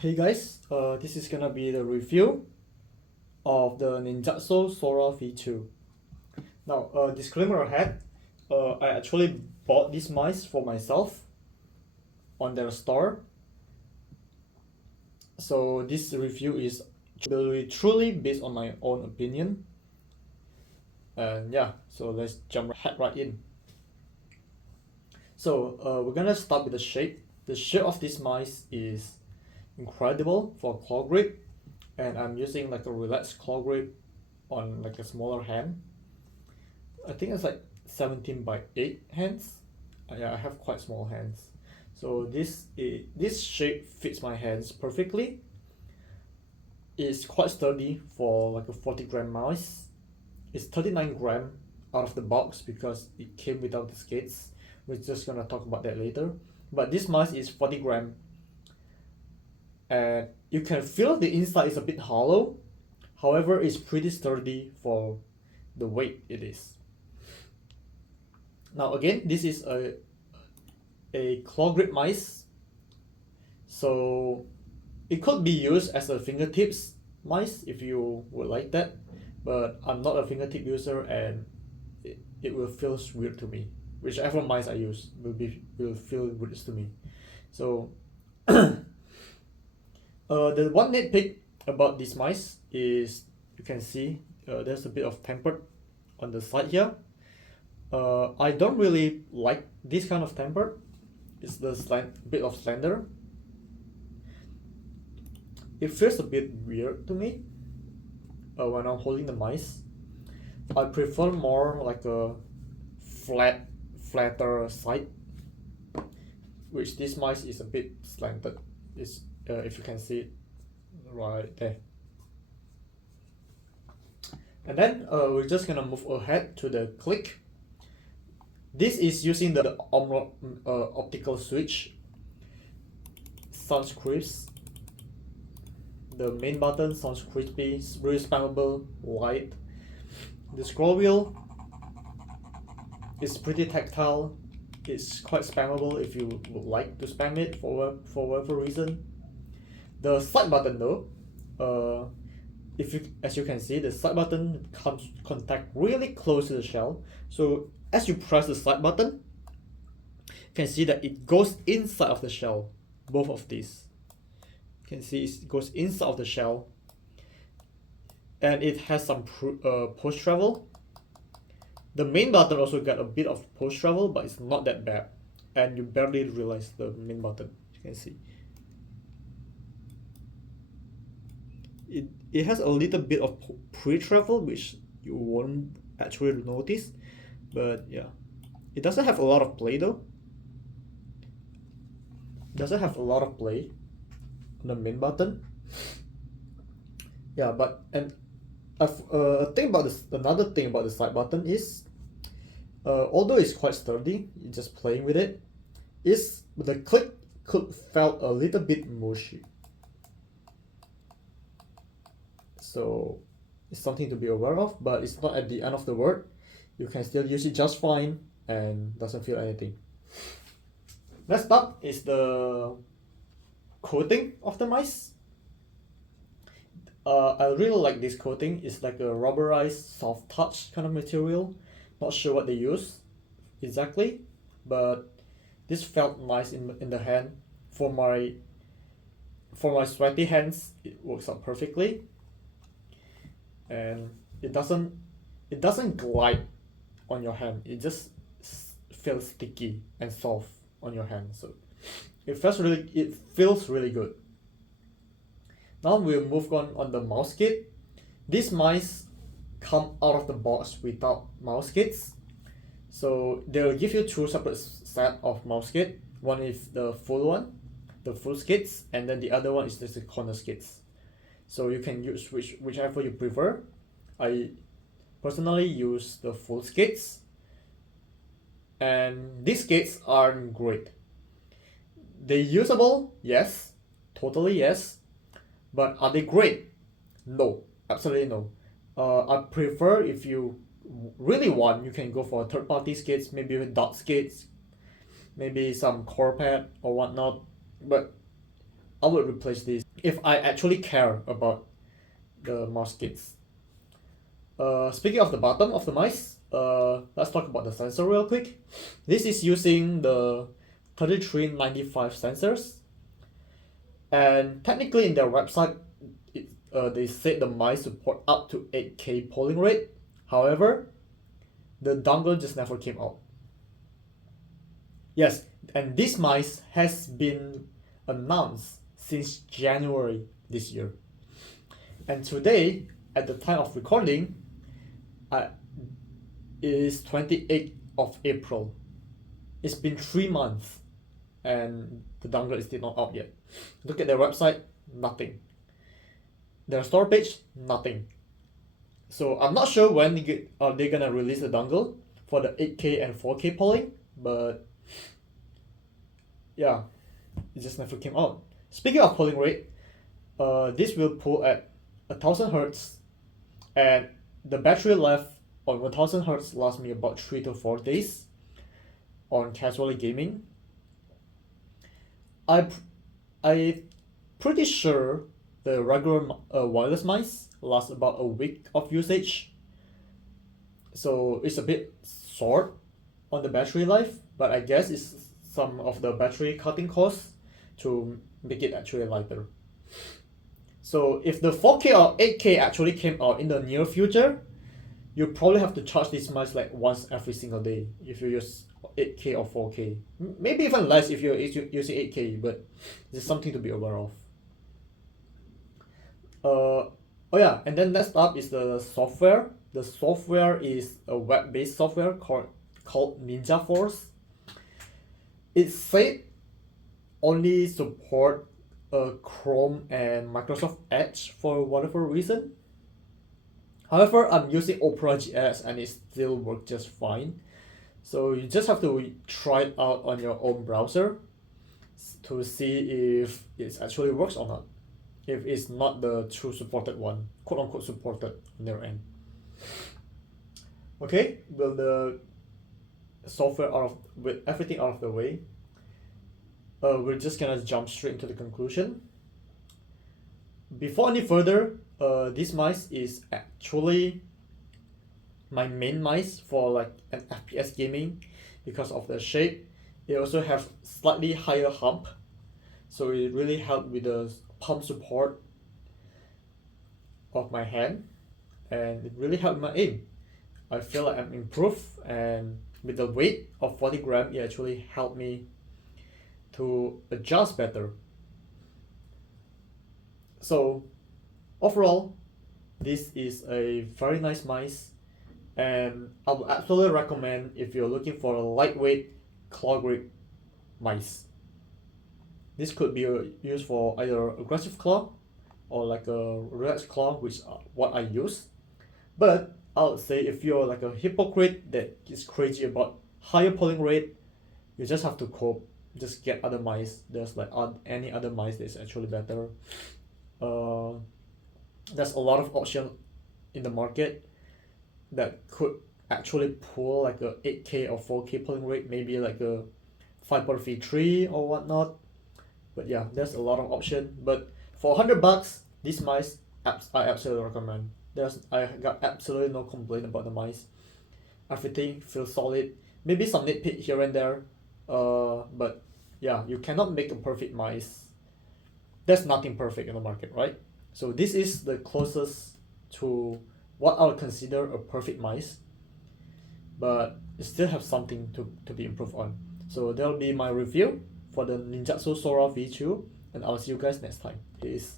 Hey guys, this is gonna be the review of the ninjutso sora v2. Now, disclaimer ahead, I actually bought these mice for myself on their store. So this review is truly based on my own opinion. And yeah, so let's jump right in. So we're gonna start with the shape. The shape of this mice is incredible for claw grip, and I'm using like a relaxed claw grip on like a smaller hand. I think it's like 17 by 8 hands. Yeah, I have quite small hands. So this shape fits my hands perfectly. It's quite sturdy for like a 40-gram mouse. It's 39 gram out of the box because it came without the skates. We're just gonna talk about that later. But this mouse is 40 gram, and you can feel the inside is a bit hollow. However, it's pretty sturdy for the weight it is. Now again, this is a claw grip mice, so it could be used as a fingertips mice if you would like that, but I'm not a fingertip user and it will feel weird to me. Whichever mice I use will feel weird to me. So the one nitpick about these mice is you can see there's a bit of tempered on the side here. I don't really like this kind of temper. It's the bit of slender. It feels a bit weird to me when I'm holding the mice. I prefer more like a flatter side, which this mice is a bit slanted. It's if you can see it right there. And then we're just gonna move ahead to the click. This is using the optical switch. Sounds crisp. The main button sounds crispy, really spammable, light. The scroll wheel is pretty tactile. It's quite spammable if you would like to spam it for whatever reason. The side button though, as you can see, the side button comes contact really close to the shell. So as you press the side button, you can see that it goes inside of the shell. Both of these, you can see it goes inside of the shell, and it has some post travel. The main button also got a bit of post travel, but it's not that bad, and you barely realize the main button. You can see it has a little bit of pre-travel, which you won't actually notice, but yeah, it doesn't have a lot of play though. It doesn't have a lot of play on the main button. Yeah, but and another thing about the side button is, although it's quite sturdy, you're just playing with it, is the click could felt a little bit mushy. So it's something to be aware of, but it's not at the end of the world. You can still use it just fine and doesn't feel anything. Next up is the coating of the mice. I really like this coating. It's like a rubberized soft touch kind of material. Not sure what they use exactly, but this felt nice in the hand. For my sweaty hands, it works out perfectly, and it doesn't glide on your hand. It just feels sticky and soft on your hand. So it feels really good. Now we'll move on the mouse kit. These mice come out of the box without mouse kits. So they'll give you two separate set of mouse kit. One is the full one, the full skits, and then the other one is just the corner skits. So you can use whichever you prefer. I personally use the full skits, and these skates aren't great. They're usable, yes, totally yes, but are they great? No, absolutely no. I prefer, if you really want, you can go for third-party skates, maybe with dot skates, maybe some core pad or whatnot. But I would replace these if I actually care about the mouse kits. Speaking of the bottom of the mice, let's talk about the sensor real quick. This is using the 3395 sensors, and technically in their website, they said the mice support up to 8K polling rate. However, the dongle just never came out. Yes, and this mice has been announced since January this year. And today, at the time of recording, it is 28th of April. It's been 3 months and the dongle is still not out yet. Look at their website, nothing. Their store page, nothing. So I'm not sure when they're gonna release the dongle for the 8K and 4K polling, but yeah, it just never came out. Speaking of polling rate, this will pull at 1000 Hz, and the battery life on 1000 Hz lasts me about 3 to 4 days on casually gaming. I pretty sure the regular wireless mice last about a week of usage, so it's a bit short on the battery life, but I guess it's some of the battery cutting costs to make it actually lighter. So if the 4K or 8K actually came out in the near future, you probably have to charge this mice like once every single day if you use 8K or 4K. Maybe even less if you're using 8K, but it's something to be aware of. Oh yeah, and then next up is the software. The software is a web-based software called Ninja Force. It said only support Chrome and Microsoft Edge for whatever reason. However, I'm using Opera GS and it still works just fine. So you just have to try it out on your own browser to see if it actually works or not. If it's not the true supported one, quote unquote supported on their end. Okay, well, the software with everything out of the way, we're just gonna jump straight into the conclusion. Before any further, this mice is actually my main mice for like an FPS gaming because of the shape. It also have slightly higher hump, so it really helped with the palm support of my hand, and it really helped my aim. I feel like I'm improved, and with the weight of 40 grams, it actually helped me to adjust better. So overall, this is a very nice mice, and I would absolutely recommend if you're looking for a lightweight claw grip mice. This could be used for either aggressive claw or like a relaxed claw, which is what I use. But I would say if you're like a hypocrite that is crazy about higher polling rate, you just have to cope. Just get other mice. There's like any other mice that's actually better. There's a lot of options in the market that could actually pull like a 8K or 4K polling rate, maybe like a 5.33 or whatnot. But yeah, there's a lot of option. But for $100, these mice I absolutely recommend. I got absolutely no complaint about the mice. Everything feels solid. Maybe some nitpick here and there. But yeah, you cannot make a perfect mice. There's nothing perfect in the market, right? So this is the closest to what I would consider a perfect mice, but it still have something to be improved on. So that'll be my review for the ninjutso Sora V2, and I'll see you guys next time. Peace.